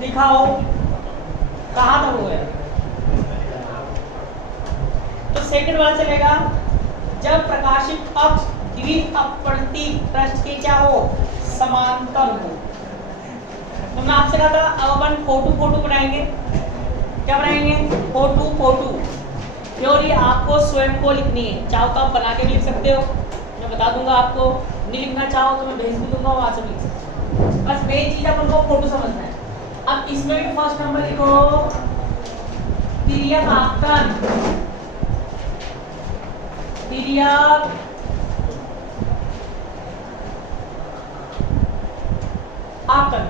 दिखाओ कहां तक हो गया। तो सेकंड वाला चलेगा जब प्रकाशित अक्ष द्विअपवर्ती पृष्ठ के क्या हो, समांतर हो। तो मैं आपसे कहा था अब अपन फोटो बनाएंगे। क्या बनाएंगे? फोटो। और ये आपको स्वयं को लिखनी है, चाहो तो आप बना के भी लिख सकते हो, मैं बता दूंगा आपको। नहीं लिखना चाहो तो मैं भेज भी दूंगा, वहां से लिख सकते हो। बस मेन चीज अपन को फोटो समझना है। अब इसमें भी फर्स्ट नंबर लिखो तिर्यक आपतन। तिर्यक आपतन,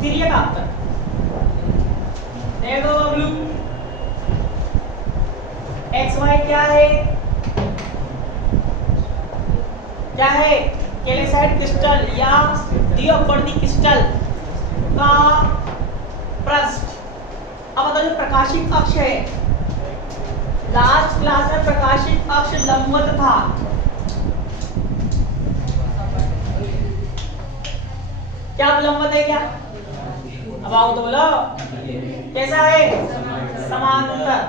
तिर्यक आपतन। देखो बबलू, एक्स वाई क्या है? क्या है? कैल्साइट क्रिस्टल या द्विअपवर्ती क्रिस्टल का पृष्ठ। अब बताओ जो प्रकाशित अक्ष है, लास्ट क्लास में प्रकाशित अक्ष लंबवत था। क्या लंबवत है क्या? अब आओ तो बोलो कैसा है? समांतर।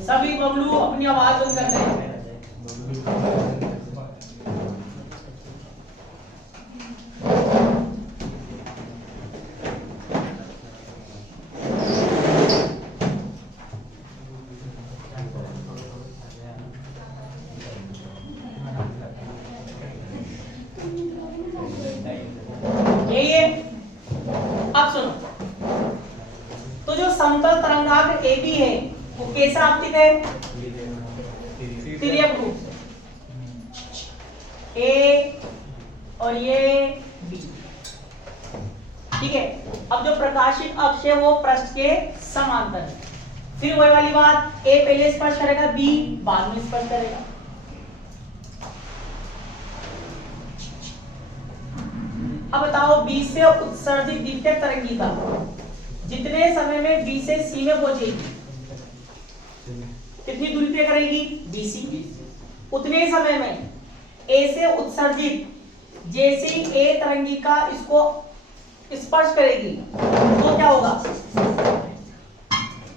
सभी बबलू अपनी आवाज बंद कर दें। ये अब सुनो, तो जो समतल तरंगाग्र AB है वो कैसा आपतित है? तिर्यक रूप से A और ये B। ठीक है। अब जो प्रकाशित अक्ष है वो पृष्ठ के समांतर है। फिर वही वाली बात, A पहले स्पर्श करेगा, B बाद में स्पर्श करेगा। अब बताओ B से उत्सर्जित द्वितीयक तरंगिका जितने समय में B से C में पहुंचेगी कितनी दूरी तय करेगी? BC। उतने ही समय में A से उत्सर्जित जैसे ही A तरंगिका इसको स्पर्श करेगी तो क्या होगा?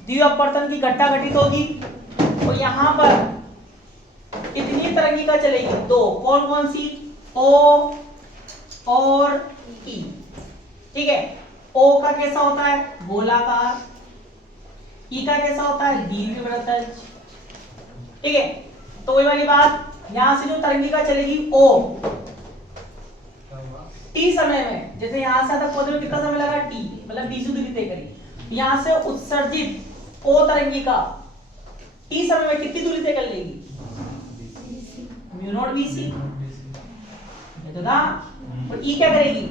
द्विअपवर्तन की घटना घटित होगी। तो यहां पर इतनी तरंगिका चलेगी, दो। कौन कौन सी? O और E। ठीक है। O का कैसा होता है? गोलाकार। E का कैसा होता है? दीर्घवृत्तज। ठीक है। तो वही वाली बात, यहां से जो तरंगिका चलेगी O T समय में, जैसे यहां से तक पहुंचने में कितना समय लगा? T, मतलब 20 दूरी तय करेगी। यहां से उत्सर्जित O तरंगिका T समय में कितनी दूरी तय कर लेगी? Mu naught BC। तो ना और E क्या करेगी?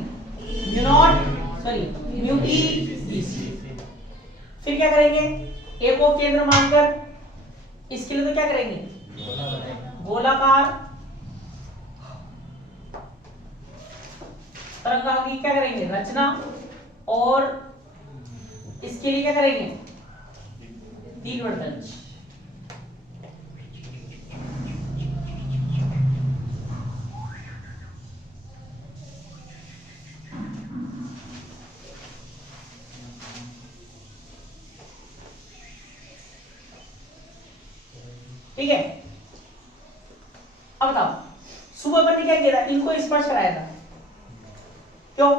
Mu E BC। फिर क्या करेंगे? A को केंद्र मानकर इसके लिए तो क्या करेंगे? गोलाकार तरंगाग्र की क्या करेंगे? रचना। और इसके लिए क्या करेंगे? दीर्घवृत्तज। ठीक है। अब बताओ, सुबह अपन ने क्या किया था? इनको स्पर्श कराया था। क्यों?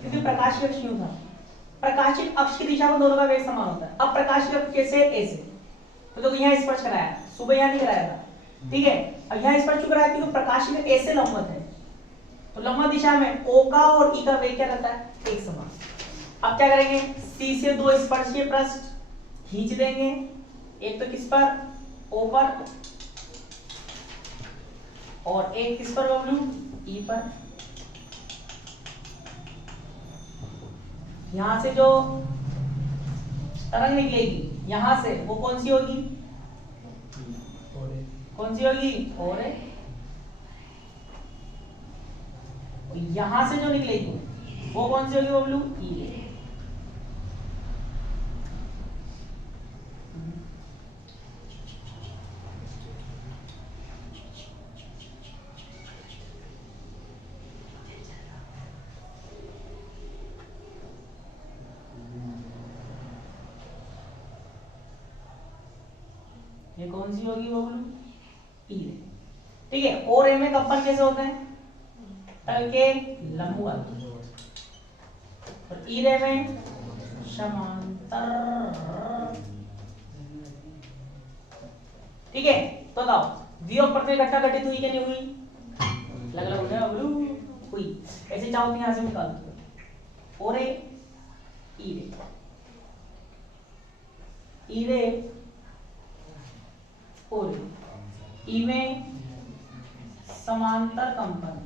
क्योंकि प्रकाशीय अक्ष यूं था। प्रकाशित अक्ष की दिशा में दोनों का वेग समान होता है। अब प्रकाशित अक्ष कैसे? A से। तो यहाँ स्पर्श कराया, सुबह यहाँ नहीं कराया था। ठीक है। अब यहाँ स्पर्श क्यों कराया? क्योंकि प्रकाशित A से लंबवत है, तो लंबवत दिशा में O का और E का वेग क्या रहता है? एक समान। अब क्या करेंगे? C से दो स्पर्शीय पृष्ठ खींच देंगे, एक तो किस पर? O पर, और एक किस पर बबलू? E पर। यहां से जो तरंग निकलेगी यहां से, वो कौन सी होगी? कौन सी होगी? और यहां से जो निकलेगी वो कौन सी होगी बबलू? ई रे। ये कौन सी होगी बबलू? ई रे। ठीक है, और ए में कंपन कैसे होते हैं? तल के लंबवत, और ई रे में समांतर। ठीक है, तो बताओ द्वियोग प्रत्यय घटना घटित हुई क्या नहीं हुई? अलग अलग हो गया बबलू, हुई। ऐसे चाहो तो यहां से निकाल दो, और ए ई रे, ई रे और ई में समांतर कंपन,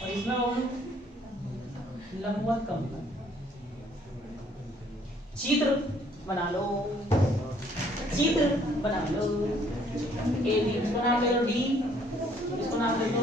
और इसमें लंबवत कंपन। चित्र बना लो, चित्र बना लो। ए बी, इसको नाम ले लो डी, इसको नाम ले लो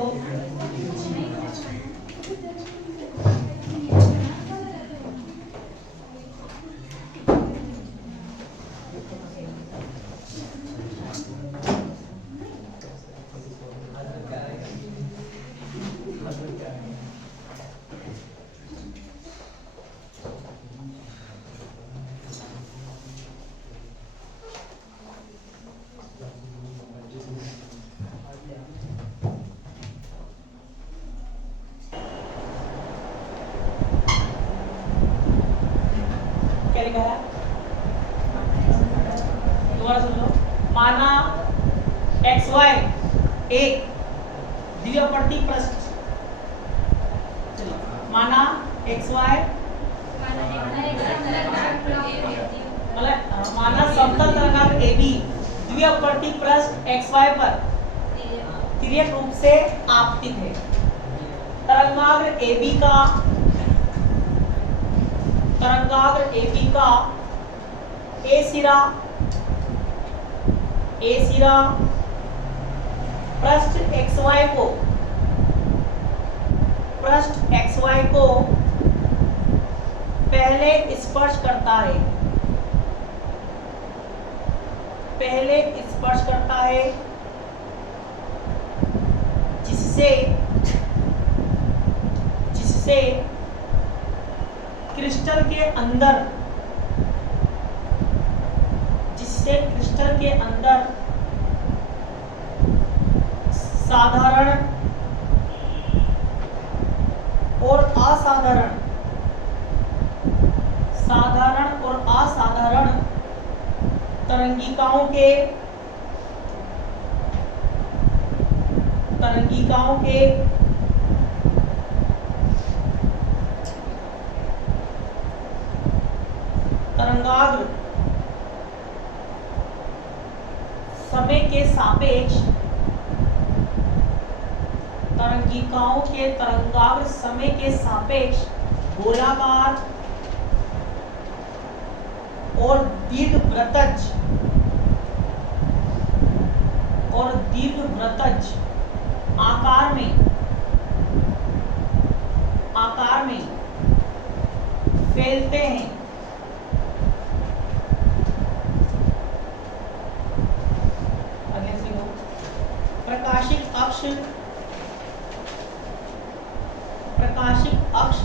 माना एक्स वाई एक द्विअपवर्ती पृष्ठ, माना एक्स वाई मतलब माना समतल तरंगाग्र ए बी द्विअपवर्ती पृष्ठ एक्स वाई पर तिर्यक रूप से आपतित है। तरंगाग्र ए बी का, तरंगाग्र ए बी का ए सिरा पृष्ठ xy को, पृष्ठ xy को पहले स्पर्श करता है, पहले स्पर्श करता है, जिससे जिससे क्रिस्टल के अंदर, जिससे क्रिस्टल के अंदर साधारण और असाधारण, साधारण और असाधारण तरंगिकाओं के, तरंगिकाओं के तरंगाग्र समय के सापेक्ष, तरंगिकाओं के तरंगाग्र समय के सापेक्ष गोलाकार और दीर्घवृत्तज, और दीर्घवृत्तज आकार में फैलते हैं। अगले से लो, प्रकाशिक अक्ष, प्रकाशिक अक्ष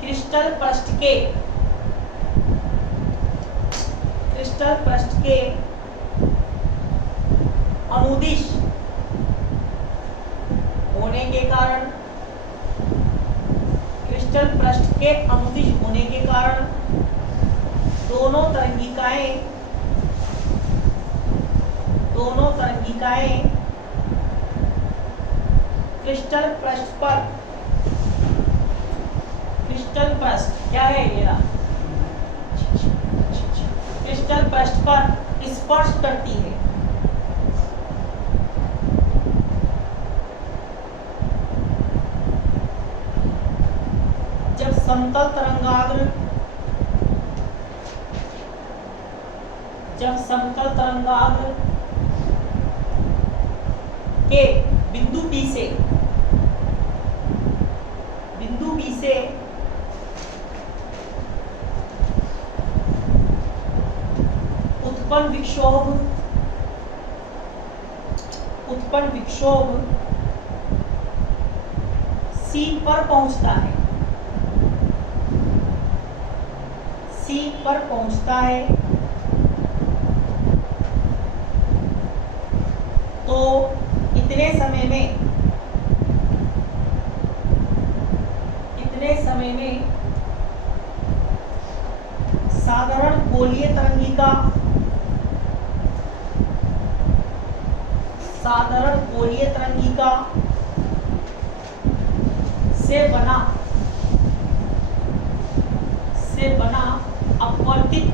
क्रिस्टल पृष्ठ के, क्रिस्टल पृष्ठ के अनुदिश होने के कारण, क्रिस्टल पृष्ठ के अनुदिश होने के कारण दोनों तरंगिकाएं, दोनों तरंगिकाएं क्रिस्टल पृष्ठ पर, क्रिस्टल पृष्ठ क्या है ये रहा, क्रिस्टल पृष्ठ पर स्पर्श करती है। जब समतल तरंगाग्र, जब समतल तरंगाग्र के बिंदु बी से उत्पन्न विक्षोभ C पर पहुंचता है तो इतने समय में साधारण गोलीय तरंगिका से बना अपवर्तित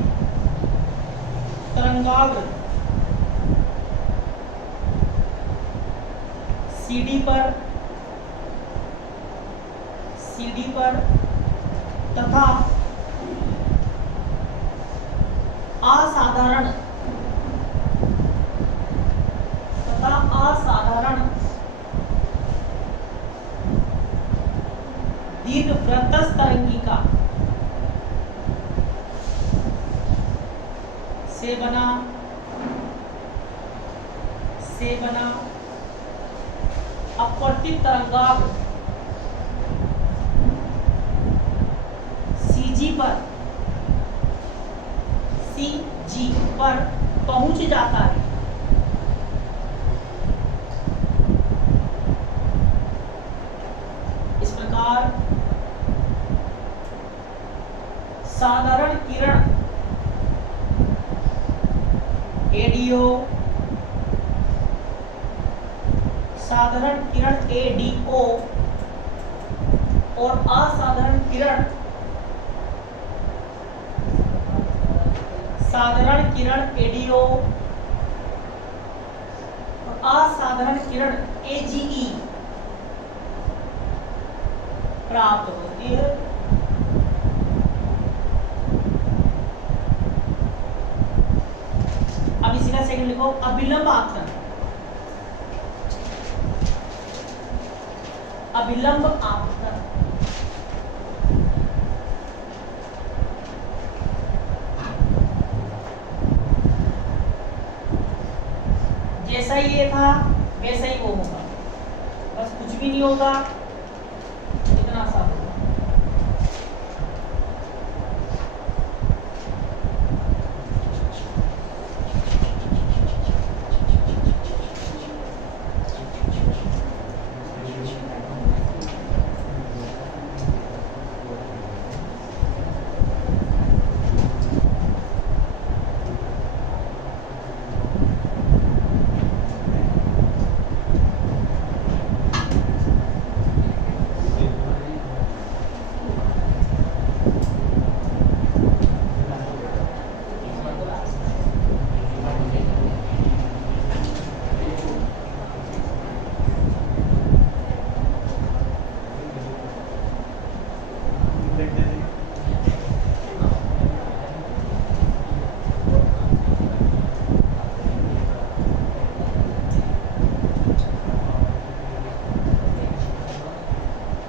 तरंगाग्र CD पर तथा असाधारण दीर्घवृत्तस्थ तरंगिका से बना अपवर्तित तरंगाग्र CG पर पहुंच जाता है। इस प्रकार साधारण किरण ADO और असाधारण किरण ADO और असाधारण किरण AGE प्राप्त होती है। अब इसी का सेकंड लिखो, अभिलंब आपतन। जैसा ही ये था वैसा ही वो होगा, बस कुछ भी नहीं होगा, इतना सा होगा।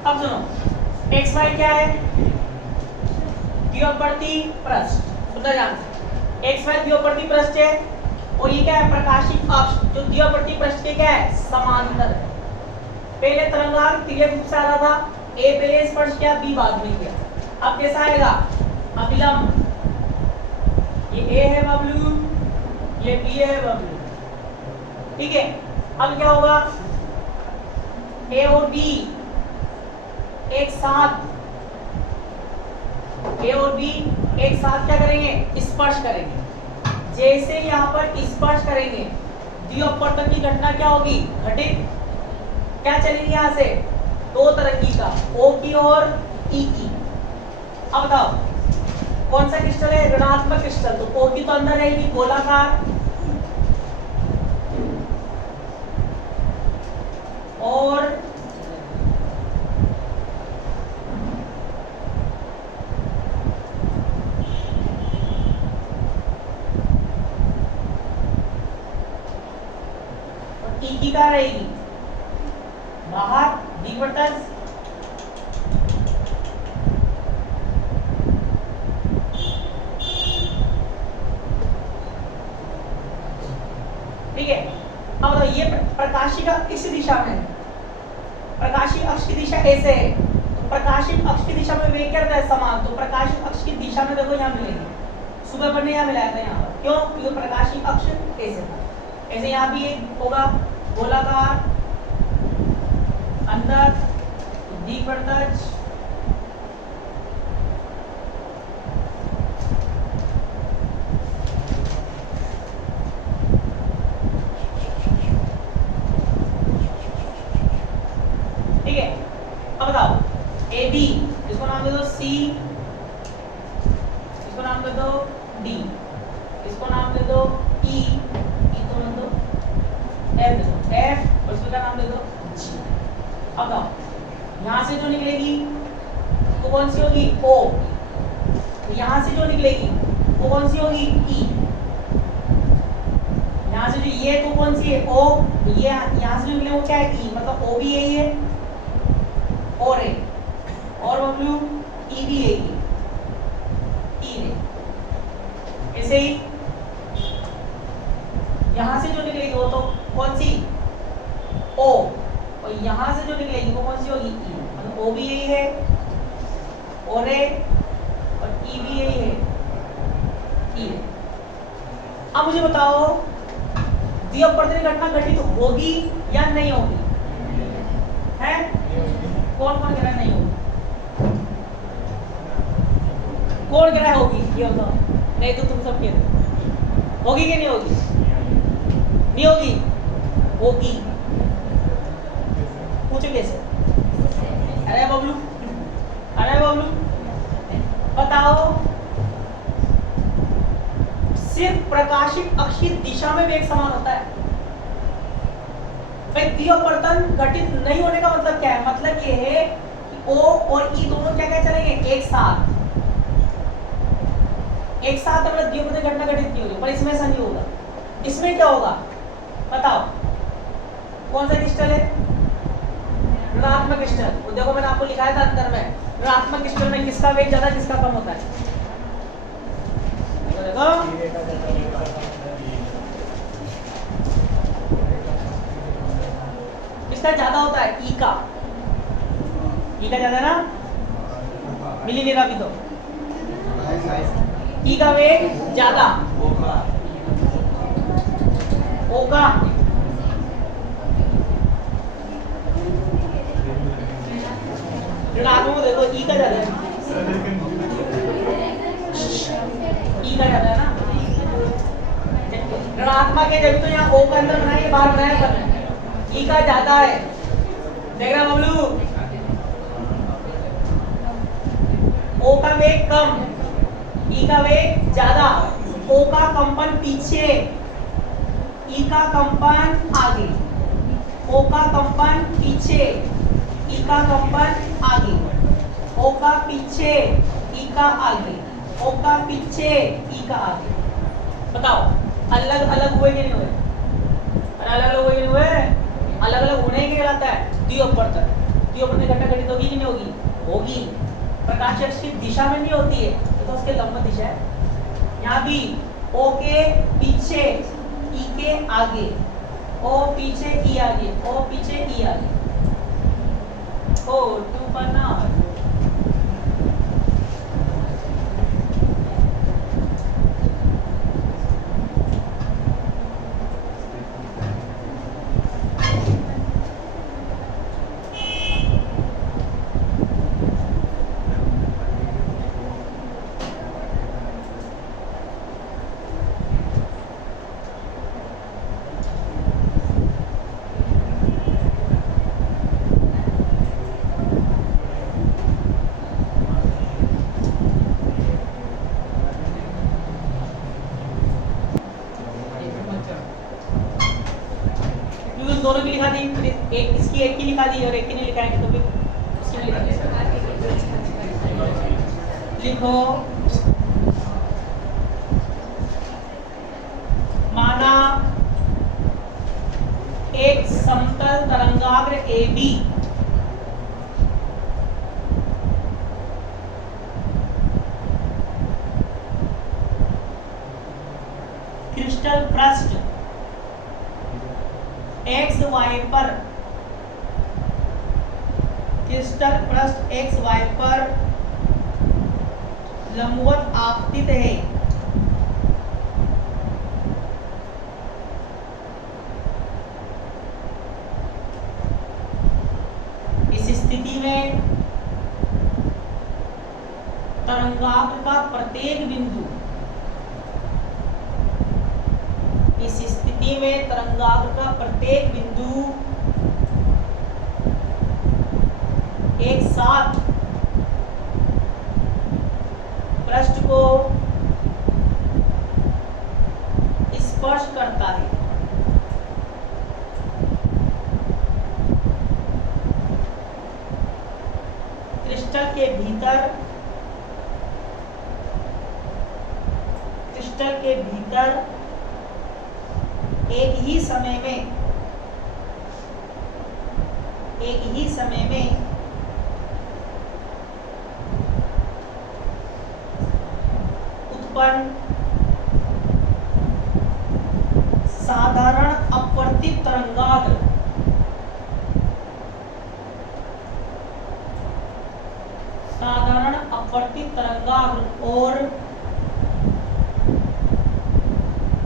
अब सुनो, एक्स वाई क्या है? द्विअपवर्ती पृष्ठ। सुनना जानते, एक्स वाई द्विअपवर्ती पृष्ठ है और ये क्या है? प्रकाशिक अक्ष जो द्विअपवर्ती पृष्ठ के क्या है? समांतर है। पहले तरंगांक तिर्यक रूप से आ रहा था, ए पहले स्पर्श किया, बी बाद में किया। अब कैसा आएगा? अभिलंब। ये ए है बबलू, ये बी है बबलू, ठीक है। अब क्या होगा? ए और बी एक साथ, ए और बी एक साथ क्या करेंगे? स्पर्श करेंगे। जैसे यहाँ पर स्पर्श करेंगे, द्विअपवर्तन की घटना क्या होगी? घटित। क्या चलेगी यहाँ से? दो तरंगिका, O की और E की। अब बताओ कौन सा क्रिस्टल है? ऋणात्मक क्रिस्टल। तो O की तो अंदर रहेगी गोलाकार, और E की क्या रहेगी? बाहर, दिग्वर्तज ठीक है। अब बताओ ये प्रकाशीय का किस दिशा में है? प्रकाशीय अक्ष की दिशा ऐसे है, तो प्रकाशीय अक्ष की दिशा में वेग क्या रहता है? समान। तो प्रकाशीय अक्ष की दिशा में देखो यहाँ मिलेंगे, सुबह पढ़ने यहाँ मिलाया था यहाँ पर, क्यों? क्योंकि प्रकाशीय अक्ष ऐसे था। ऐसे यहाँ भी एक होगा गोलाकार, अंदर दिग्वर्तज, ठीक है। अब बताओ ए बी, इसको नाम दे दो सी, इसको नाम दे दो डी, इसको नाम दे दो ई, को नाम दो एफ, दे दो एफ, और इसको क्या नाम दे दो जी। अब बताओ यहां से जो निकलेगी वो कौन सी होगी? ओ। यहां से जो निकलेगी वो कौन सी होगी? ई। यहां से जो ये तो कौन सी है? ओ। ये यहां से जो निकले वो क्या है? ई। मतलब ओ भी यही है और ए, और बबलू ई भी यही ई है। ऐसे ही यहां से जो निकलेगी वो तो कौन सी? ओ, और यहां से जो निकलेगी वो कौन सी होगी? ई। मतलब ओ भी यही है और ए, और ई भी यही है, ई है। अब मुझे बताओ दी अपवर्तनीय घटना घटित होगी या नहीं होगी? है? कौन कौन कह रहा है नहीं होगी? कौन कह रहा है होगी? ये बताओ। नहीं तो तुम सब कह रहे होगी कि नहीं होगी? नहीं होगी? होगी। पूछो कैसे? अरे बबलू, अरे बबलू बताओ, सिर्फ प्रकाशित अक्ष की दिशा में वेग समान होता है। भाई द्वितीय अपवर्तन घटित नहीं होने का मतलब क्या है? मतलब ये है कि ओ और ई दोनों क्या क्या चलेंगे? एक साथ। एक साथ अगर द्वितीय अपवर्तन घटना घटित नहीं होगी, पर इसमें ऐसा नहीं होगा। इसमें क्या होगा बताओ? कौन सा क्रिस्टल है? ऋणात्मक क्रिस्टल। तो देखो मैंने आपको लिखाया था अंदर में, ऋणात्मक क्रिस्टल में किसका वेग ज्यादा किसका कम होता है? देखो किसका ज्यादा होता है? ई का। ई का ज्यादा ना? मिली नहीं रहा अभी तो। ई का वेग ज्यादा, ओ का ऋणात्मक देखो ई का ज्यादा है, ई का ज्यादा है ना? ऋणात्मक है जब तो यहाँ ओ का अंदर बनाइए, बाहर बनाया करना है। ई का ज्यादा है, देख रहा बबलू? ओ का वेग कम, ई का वेग ज्यादा। ओ का कंपन पीछे, ई का कंपन आगे। ओ का कंपन पीछे, ई का कंपन आगे। ओ का पीछे, ई का आगे। ओ का पीछे, ई का आगे। बताओ अलग अलग हुए कि नहीं हुए? अलग अलग हुए कि नहीं हुए? अलग अलग होने के कहलाता है द्वितीय अपवर्तन। द्वितीय अपवर्तन घटना घटित होगी कि नहीं होगी? होगी। प्रकाश अक्ष की दिशा में नहीं होती है, तो उसके लंब दिशा है। यहाँ भी ओ के पीछे, ई के आगे। ओ पीछे, ई आगे। ओ पीछे, ई आगे। ओ टू पर ना दोनों की लिखा दी, फिर एक इसकी एक की लिखा दी और एक की नहीं लिखाएंगे तो फिर इसकी नहीं लिखा। लिखो माना एक समतल तरंगाग्र AB XY पर क्रिस्टल पृष्ठ XY पर लंबवत आपतित है। इस स्थिति में तरंगाग्र का प्रत्येक बिंदु एक साथ पृष्ठ को स्पर्श करता है। क्रिस्टल के भीतर एक ही समय में उत्पन्न साधारण अपवर्तित तरंगाग्र और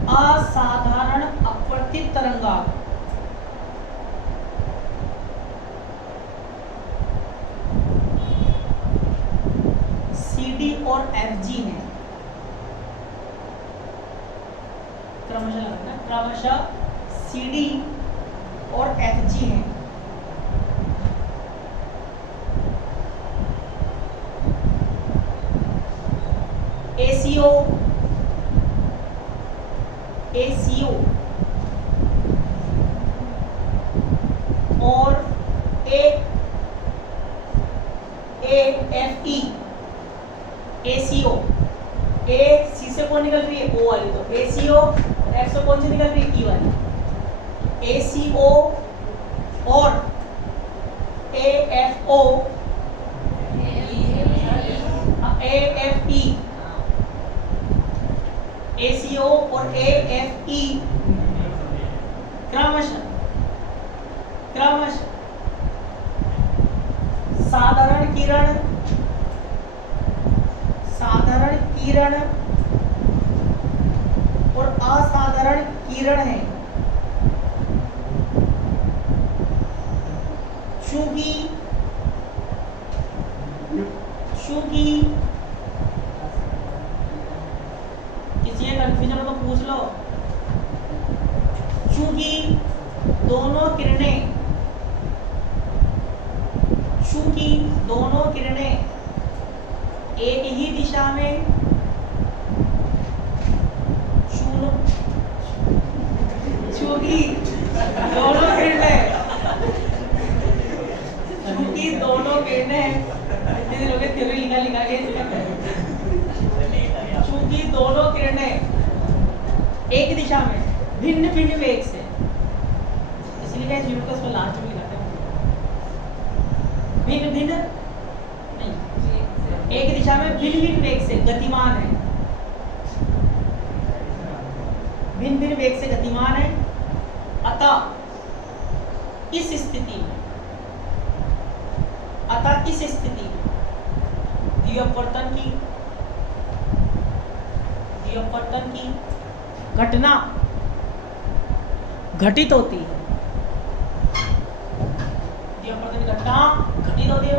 असाधारण अपवर्तित तरंगाग्र CD और FG हैं। क्रमशः CD और FG हैं। ACO और AFE। ACO A C से कौन निकल रही है? O वाली, तो ACO F से कौन सी निकल रही है? E वाली। ACO और AFO AFE ACO और AFE क्रमशः साधारण किरण और असाधारण किरण है। चूंकि किसी ने कंफ्यूजन हो तो पूछ लो। चूंकि दोनों किरणें एक ही दिशा में चूंकि दोनों किरणें थ्योरी लिखा के चूंकि दोनों किरणें एक दिशा में भिन्न वेग से, इसलिए क्या जीव को इसको लास्ट में लिखाते हैं। भिन्न नहीं, एक दिशा में भिन्न वेग से गतिमान है। भिन्न वेग से गतिमान है। अतः इस स्थिति में द्विअपवर्तन की घटना घटित होती है। द्विअपवर्तन की घटना घटित होती है।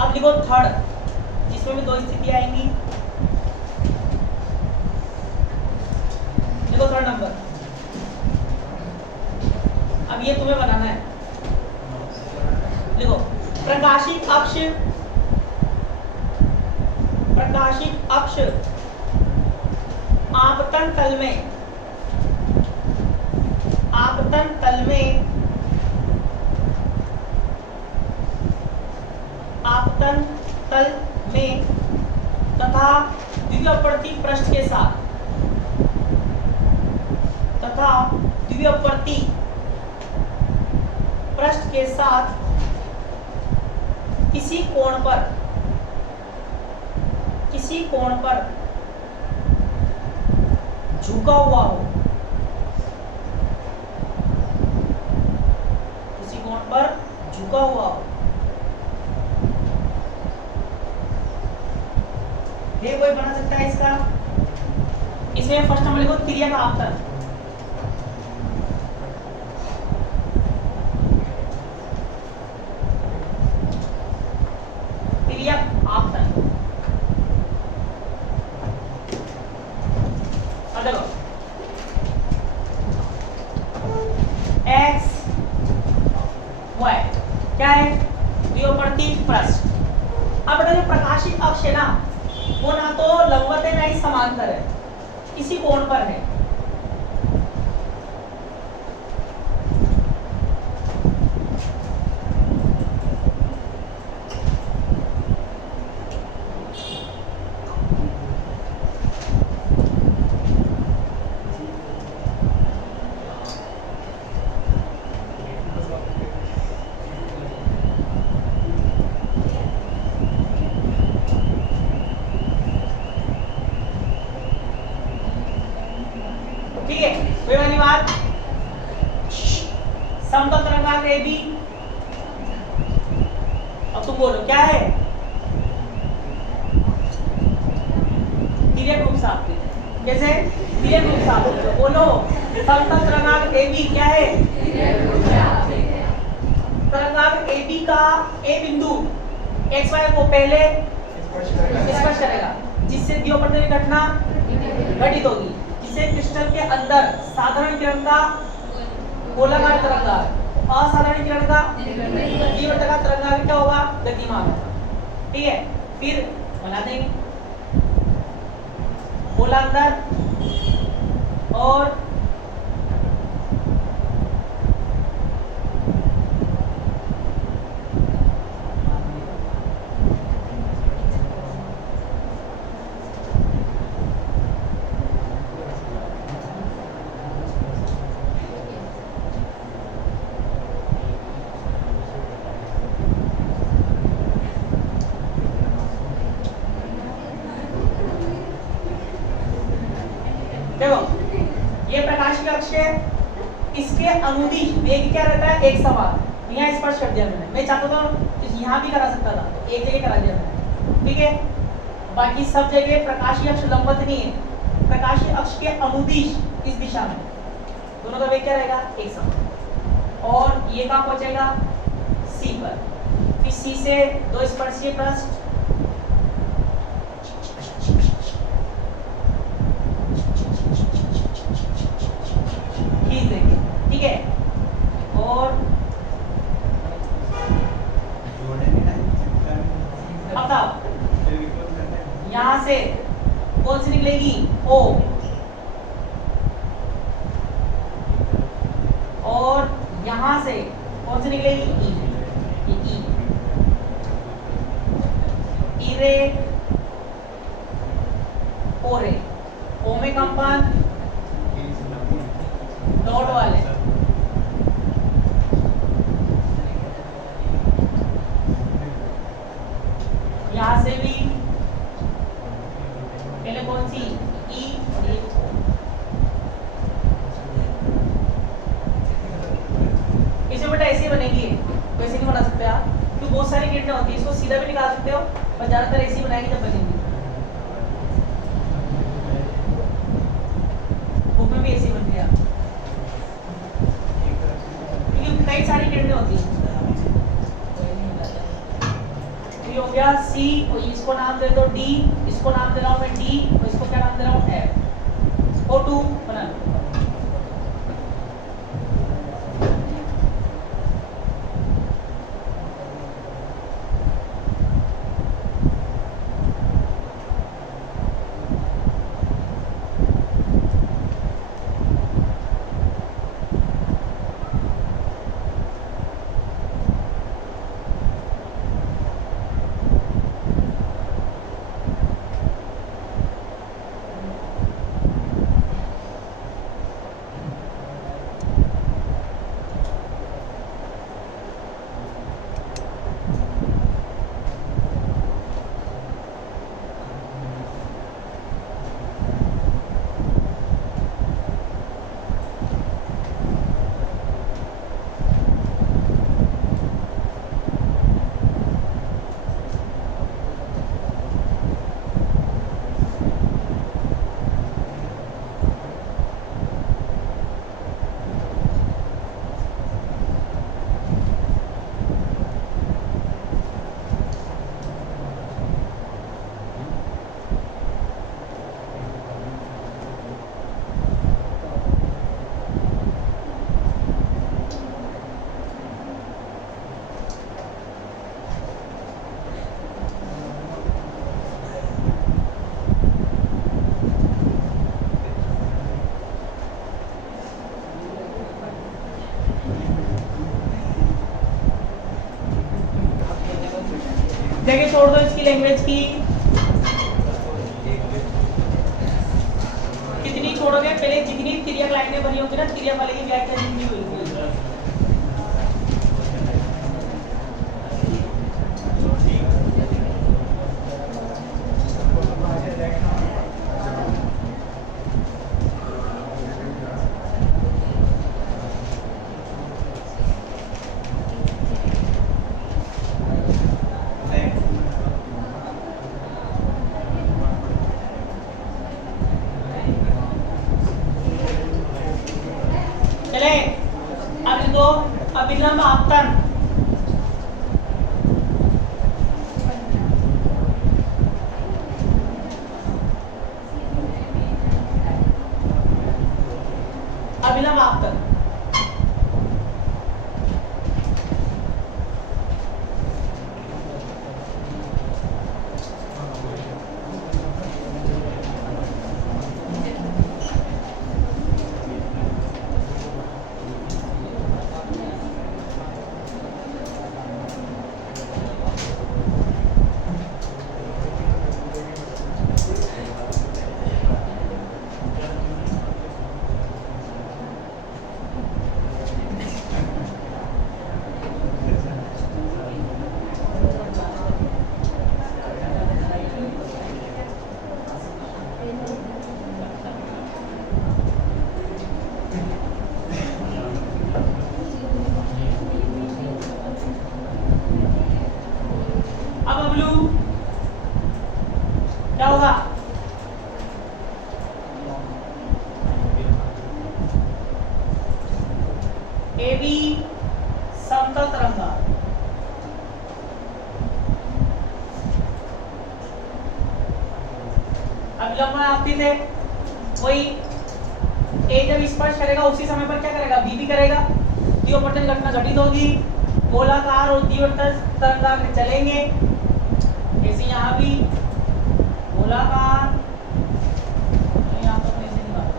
अब लिखो थर्ड, जिसमें भी दो स्थितियां आएंगी। लिखो थर्ड नंबर। अब ये तुम्हें बनाना है। लिखो प्रकाशित अक्ष आपतन तल में तथा द्विअपवर्ती पृष्ठ के साथ किसी कोण पर झुका हुआ हो। झुका हुआ हो, ये कोई बना सकता है इसका? इसमें फर्स्ट नंबर लिखो क्रिया का आपतन। क्रिया आपतन। अब देखो एक्स वाई क्या है? वियोपर्ती पृष्ठ। अब बेटा जो प्रकाशित अक्ष है ना, वो ना तो लंबवत है ना ही समांतर है, इसी कोण पर है। ठीक है, कोई वाली बात? समतल तरंगाग्र AB। अब तुम बोलो क्या है? तिर्यक रूप से आपतित। कैसे? तिर्यक रूप से आपतित। बोलो समतल तरंगाग्र AB क्या है? तरंगाग्र AB का A बिंदु XY को पहले स्पर्श करेगा, जिससे द्विपरिवर्तन की घटना घटित होगी, जिससे क्रिस्टल के अंदर साधारण किरण का गोलाकार तरंगाग्र, असाधारण किरण का द्विवर्तकाकार तरंगाग्र क्या होगा? गतिमान होगा। ठीक है, फिर बना देंगे गोला अंदर और देखो ये प्रकाश की अक्ष है, इसके अनुदिश वेग क्या रहता है? एक समान। यहाँ स्पर्श कर दिया मैंने, मैं चाहता तो यहाँ भी करा सकता था, तो एक जगह करा दिया मैंने। ठीक है, बाकी सब जगह प्रकाशीय अक्ष लंबवत नहीं है, प्रकाशीय अक्ष के अनुदिश इस दिशा में दोनों का वेग क्या रहेगा? एक समान। और ये कहाँ पहुंचेगा? C पर। फिर C से दो स्पर्शीय पृष्ठ खींच देंगे। ठीक है, और अब यहाँ से कौन सी निकलेगी? O। और यहाँ से कौन सी निकलेगी? E। ये E रे, O रे। O में कंपन डॉट वाले, यहाँ से भी पहले कौन सी? E और ये O। इसे बेटा ऐसे बनेगी, वैसे नहीं बना सकते आप, क्योंकि बहुत सारी किरणें होती है, इसको सीधा भी निकाल सकते हो, पर ज्यादातर ऐसे ही बनाएंगे जब बनेंगी। बुक में भी ऐसे ही बनती है, क्योंकि कई सारी किरणें होती हैं। ये हो गया C, और इसको नाम दे दो D, इसको नाम दे रहा हूँ मैं D, और इसको क्या नाम दे रहा हूँ F। O2 बना लो। जगह छोड़ दो इसकी लैंग्वेज की, कितनी छोड़ोगे? पहले जितनी तिर्यक लाइनें बनी होगी ना, तिर्यक वाले की व्याख्या जितनी हुई थी। अभिलंब आपतन, अभिलंब आपतन क्या होगा? AB समतल तरंग, अभिलंब आपतित है, वही A जब स्पर्श करेगा उसी समय पर क्या करेगा? B भी करेगा, द्विपरिवर्तन घटना घटित होगी, गोलाकार और द्विवर्तक तरंग चलेंगे, ऐसे यहाँ भी गोलाकार, यहाँ तो ऐसे नहीं बात।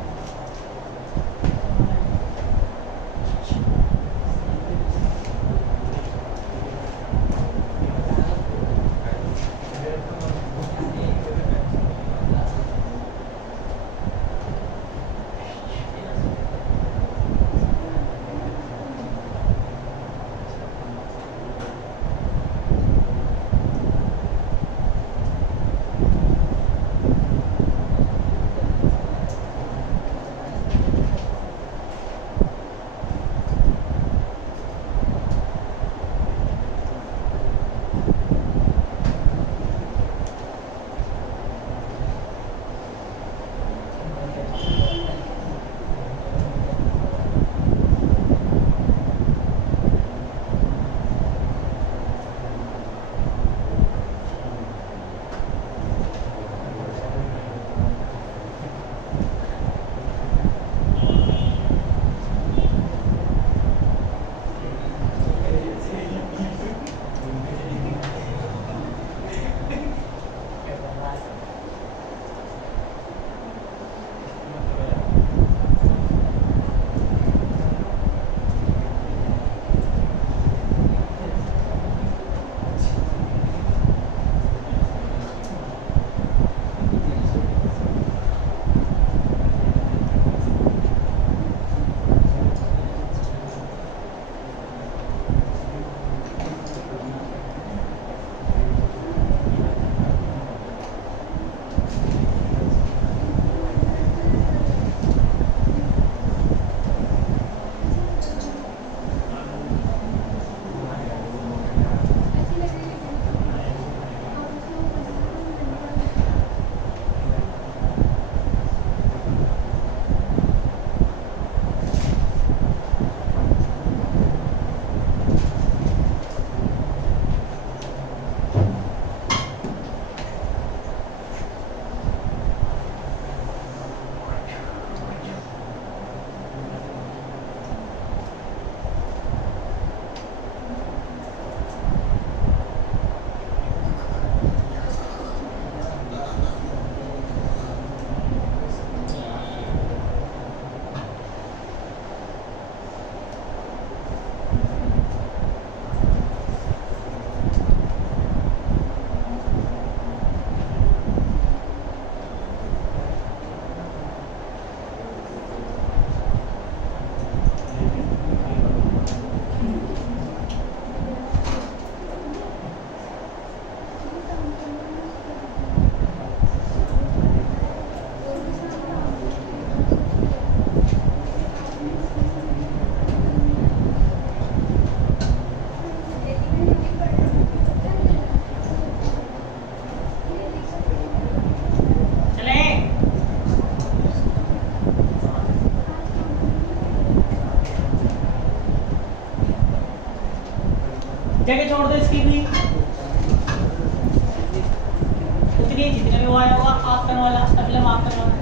जगह छोड़ दो इसकी भी, उतनी जितने भी वो आया होगा आपका वाला, अगला आपका वाला।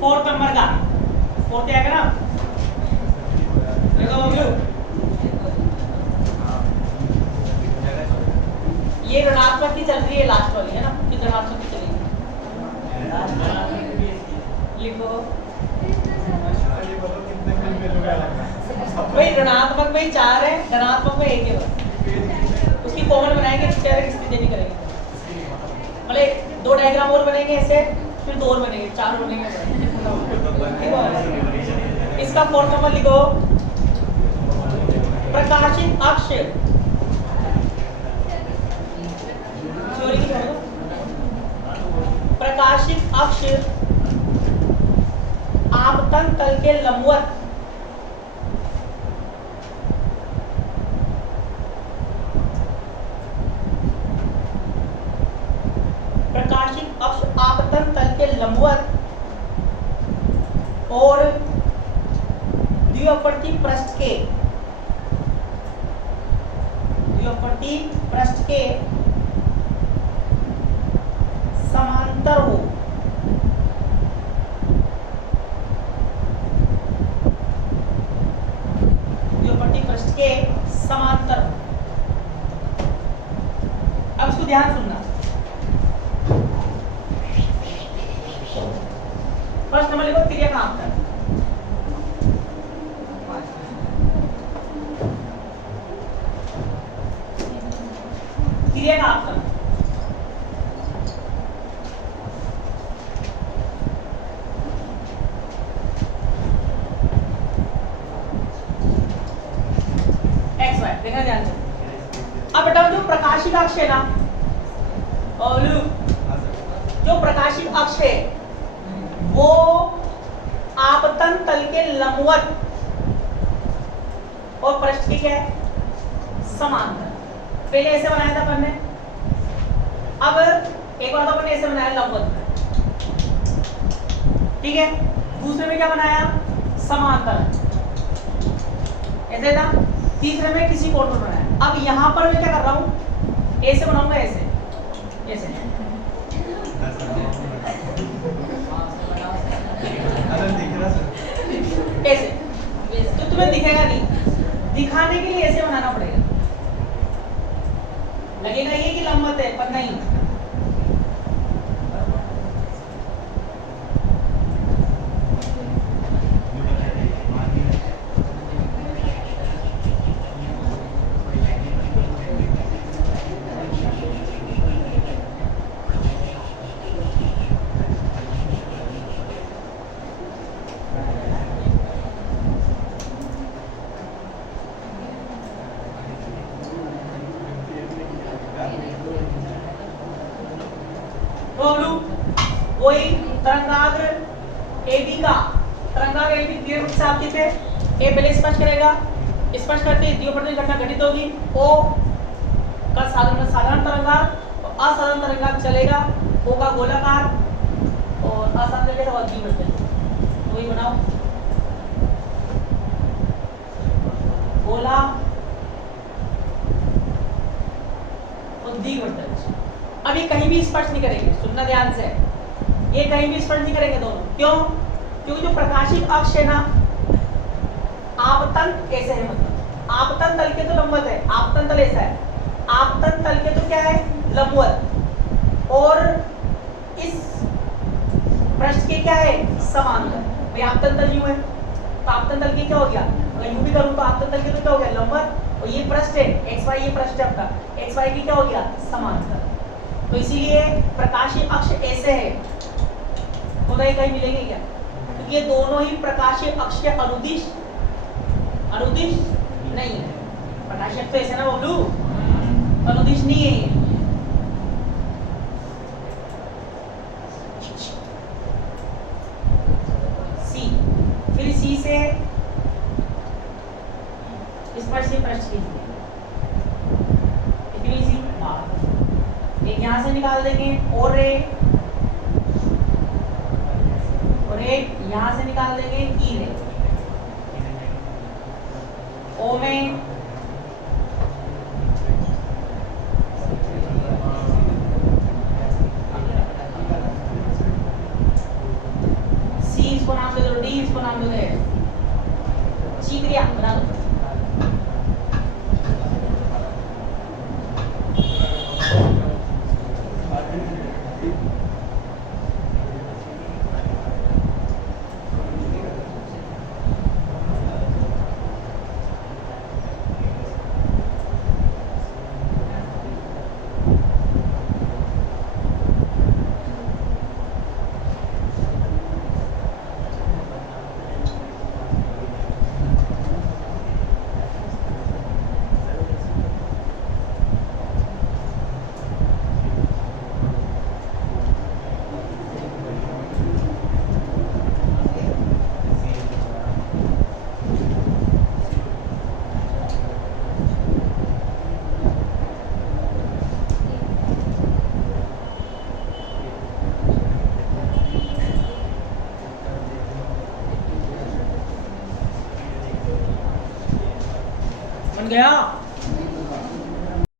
फोर्थ नंबर का फोर्थ आएगा ना, देखो बबलू, ये ऋणात्मक की चल रही है लास्ट वाली है ना, कि ऋणात्मक की चलेगी, लिखो भाई ऋणात्मक में 4 है, धनात्मक में 1 है, उसकी कॉमन बनाएंगे, स्थिति नहीं करेंगे, मतलब 2 डायग्राम और बनेंगे ऐसे, फिर 2 और बनेंगे, 4 बनेंगे। इसका फोर्थ नंबर लिखो, प्रकाशित अक्ष, प्रकाशित अक्ष आपतन तल के लंबवत प्रकाशित अक्ष आपतन तल के लंबवत और द्विअपवर्ती पृष्ठ के समांतर हो, द्विअपवर्ती पृष्ठ के समांतर हो। अब इसको ध्यान सुनना, फर्स्ट नंबर लिखो तिर्यक आपतन, तिर्यक आपतन एक्स वाई, देखना ध्यान से। अब बेटा जो प्रकाशित अक्ष है ना, और जो प्रकाशित अक्ष है वो आपतन तल के लंबवत और पृष्ठ के क्या है, समांतर। पहले ऐसे बनाया था अपन ने, अब एक बार तो अपन ने ऐसे बनाया लंबवत, ठीक है। दूसरे में क्या बनाया, समांतर, ऐसे था। तीसरे में किसी कोण पर बनाया। अब यहाँ पर मैं क्या कर रहा हूँ, ऐसे बनाऊंगा, ऐसे ऐसे ऐसे, तो तुम्हें दिखेगा नहीं, दिखाने के लिए ऐसे बनाना पड़ेगा, लगेगा ये कि लंबवत है पर नहीं। वही तरंगाग्र AB का, तरंगाग्र AB दीर्घ से आपतित है, A पहले स्पर्श करेगा, स्पर्श करते ही द्विपवर्ती घटना घटित होगी, O का साधारण तरंगाग्र और असाधारण तरंगाग्र चलेगा, O का गोलाकार और असाधारण चलेगा तो द्विपवर्ती। वही बनाओ, गोला और द्विपवर्ती। अब ये कहीं भी स्पर्श नहीं करेंगे, सुनना ध्यान से, ये कहीं भी स्पर्श नहीं करेंगे दोनों। क्यों? क्योंकि जो प्रकाशित अक्ष है ना, आपतन ऐसे है, मतलब आपतन तल के तो लंबवत है, आपतन तल ऐसा है, आपतन तल के तो क्या है, लंबवत, और इस पृष्ठ के क्या है, समांतर। भाई आपतन यू है, तो आपतन तल की क्या हो गया, अगर यू भी करूं तो आपतन तल की तो क्या हो गया, लंबवत, और ये पृष्ठ है एक्स वाई, ये पृष्ठ है आपका, एक्स वाई की क्या हो गया, समांतर। तो इसीलिए प्रकाशीय अक्ष ऐसे है, तो कहीं मिलेंगे क्या, क्योंकि ये दोनों ही प्रकाशीय अक्ष के अनुदिश नहीं है। प्रकाशीय अक्ष तो ऐसे ना बबलू, अनुदिश नहीं है ये। सी, फिर सी से स्पर्श से पृष्ठ कीजिए, कितनी सी, एक यहां से निकाल देंगे और एक यहां से निकाल देंगे ई रे, ओ में सी इसको नाम दे दो, डी इसको नाम दे दो, सी क्रिया बना दो। बन गया।